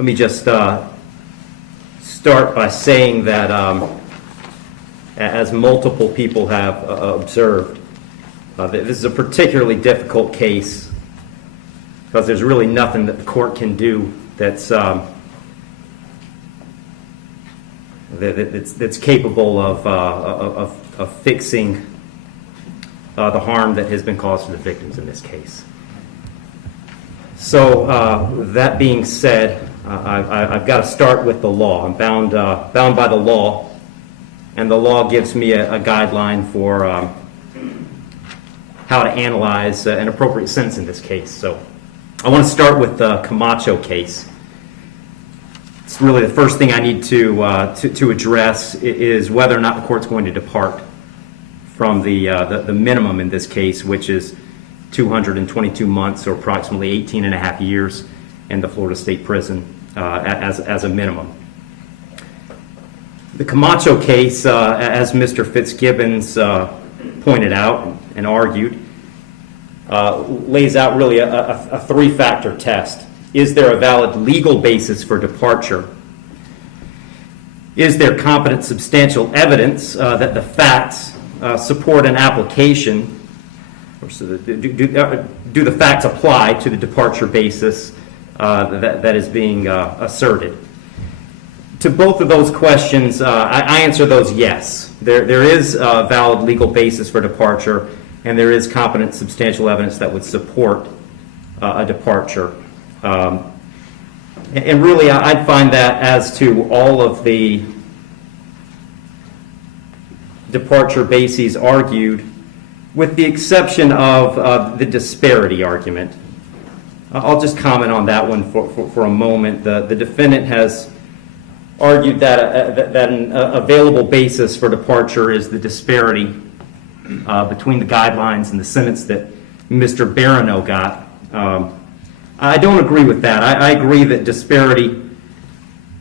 Let me just start by saying that as multiple people have observed, this is a particularly difficult case because there's really nothing that the court can do that's capable of fixing the harm that has been caused to the victims in this case. So that being said, I've got to start with the law. I'm bound by the law, and the law gives me a guideline for how to analyze an appropriate sentence in this case. So I want to start with the Camacho case. It's really the first thing I need to address is whether or not the court's going to depart from the minimum in this case, which is 222 months or approximately 18 and a half years in the Florida State Prison as a minimum. The Camacho case, as Mr. Fitzgibbons pointed out and argued, lays out really a three-factor test. Is there a valid legal basis for departure? Is there competent substantial evidence that the facts support an application? Do the facts apply to the departure basis that is being asserted? To both of those questions, I answer those yes. There is a valid legal basis for departure, and there is competent substantial evidence that would support a departure. And really, I'd find that as to all of the departure bases argued, with the exception of the disparity argument. I'll just comment on that one for a moment. The defendant has argued that an available basis for departure is the disparity between the guidelines and the sentence that Mr. Barano got. I don't agree with that. I agree that disparity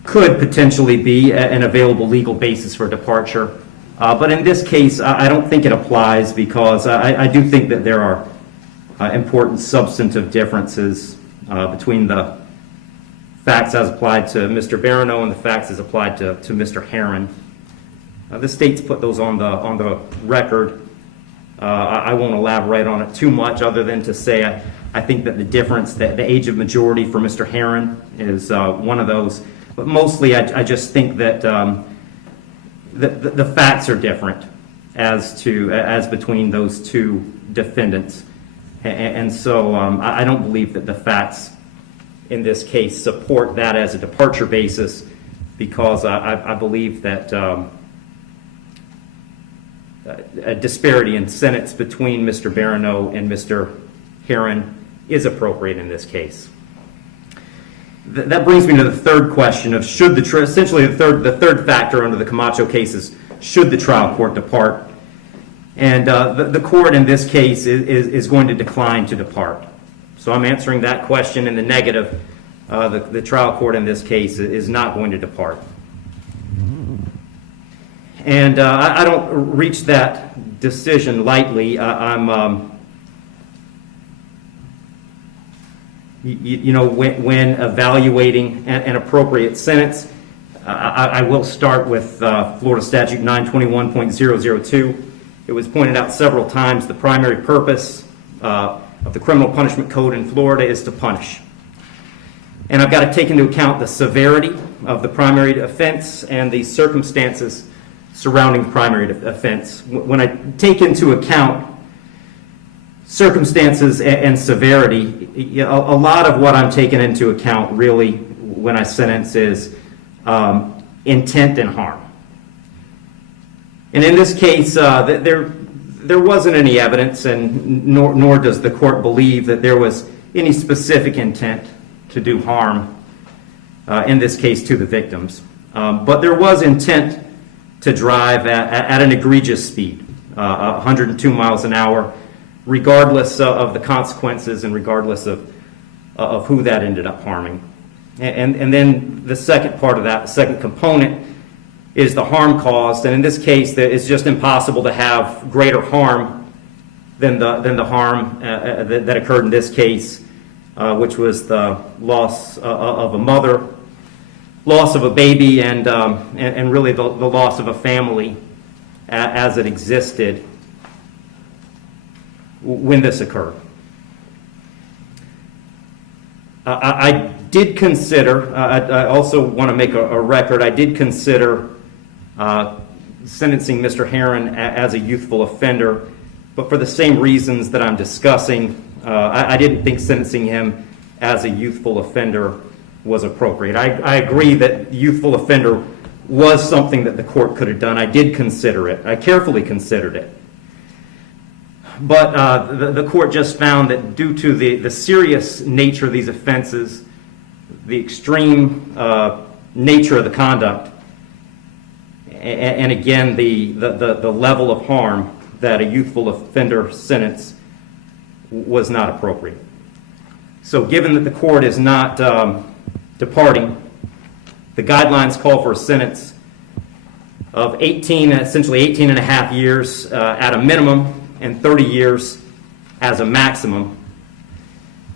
could potentially be an available legal basis for departure. But in this case, I don't think it applies because I do think that there are important substantive differences between the facts as applied to Mr. Barano and the facts as applied to Mr. Herron. The state's put those on the record. I won't elaborate on it too much other than to say I think that the difference, the age of majority for Mr. Herron is one of those. But mostly I just think that the facts are different as between those two defendants. And so I don't believe that the facts in this case support that as a departure basis because I believe that a disparity in sentence between Mr. Barano and Mr. Herron is appropriate in this case. That brings me to the third question of should essentially the third factor under the Camacho case is should the trial court depart? And the court in this case is going to decline to depart. So I'm answering that question in the negative. The trial court in this case is not going to depart. And I don't reach that decision lightly. When evaluating an appropriate sentence, I will start with Florida Statute 921.002. It was pointed out several times the primary purpose of the criminal punishment code in Florida is to punish. And I've got to take into account the severity of the primary offense and the circumstances surrounding the primary offense. When I take into account circumstances and severity, a lot of what I'm taking into account really when I sentence is intent and harm. And in this case, there wasn't any evidence, and nor does the court believe that there was any specific intent to do harm, in this case to the victims. But there was intent to drive at an egregious speed, 102 miles an hour, regardless of the consequences and regardless of who that ended up harming. And then the second part of that, the second component, is the harm caused. And in this case, it's just impossible to have greater harm than the harm that occurred in this case, which was the loss of a mother loss of a baby and really the loss of a family as it existed when this occurred. I did consider, I also want to make a record, I did consider sentencing Mr. Herron as a youthful offender, but for the same reasons that I'm discussing, I didn't think sentencing him as a youthful offender was appropriate. I agree that youthful offender was something that the court could have done. I did consider it. I carefully considered it. But the court just found that due to the serious nature of these offenses, the extreme nature of the conduct, and again, the level of harm, that a youthful offender sentence was not appropriate. So given that the court is not departing, the guidelines call for a sentence of 18, essentially 18 and a half years at a minimum, and 30 years as a maximum.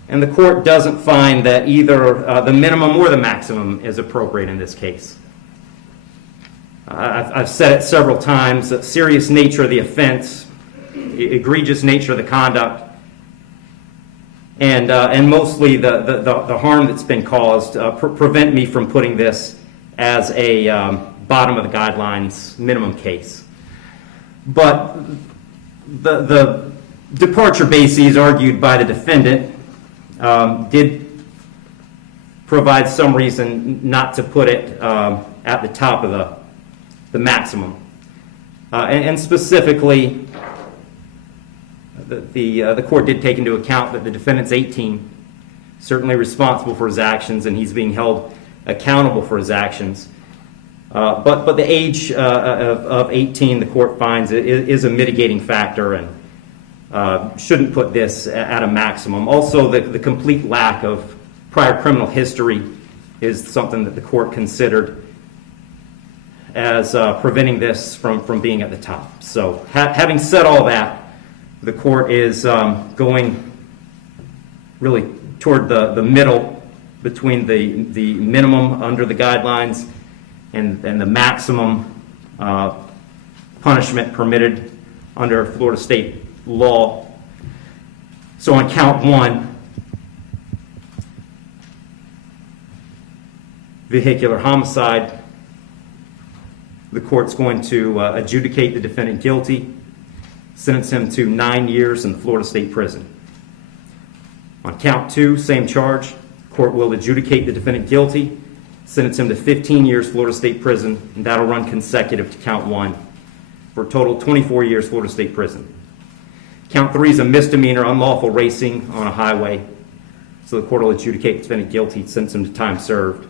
And the court doesn't find that either the minimum or the maximum is appropriate in this case. I've said it several times, the serious nature of the offense, egregious nature of the conduct, and mostly the harm that's been caused prevent me from putting this as a bottom of the guidelines minimum case. But the departure bases argued by the defendant did provide some reason not to put it at the top of the maximum. And specifically, the court did take into account that the defendant's 18, certainly responsible for his actions, and he's being held accountable for his actions. But the age of 18, the court finds, is a mitigating factor and shouldn't put this at a maximum. Also, the complete lack of prior criminal history is something that the court considered as preventing this from being at the top. So having said all that, the court is going really toward the middle between the minimum under the guidelines and the maximum punishment permitted under Florida state law. So on count one, vehicular homicide, the court's going to adjudicate the defendant guilty, sentence him to 9 years in the Florida State Prison. On count two, same charge, court will adjudicate the defendant guilty, sentence him to 15 years Florida State Prison, and that'll run consecutive to count one for a total 24 years Florida State Prison. Count three is a misdemeanor, unlawful racing on a highway, so the court will adjudicate the defendant guilty, sentence him to time served.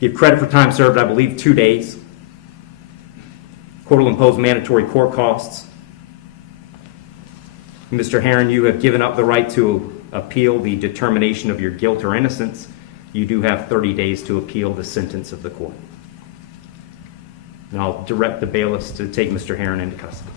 Give credit for time served, I believe, 2 days. Court will impose mandatory court costs. Mr. Herron, you have given up the right to appeal the determination of your guilt or innocence. You do have 30 days to appeal the sentence of the court. And I'll direct the bailiffs to take Mr. Herron into custody.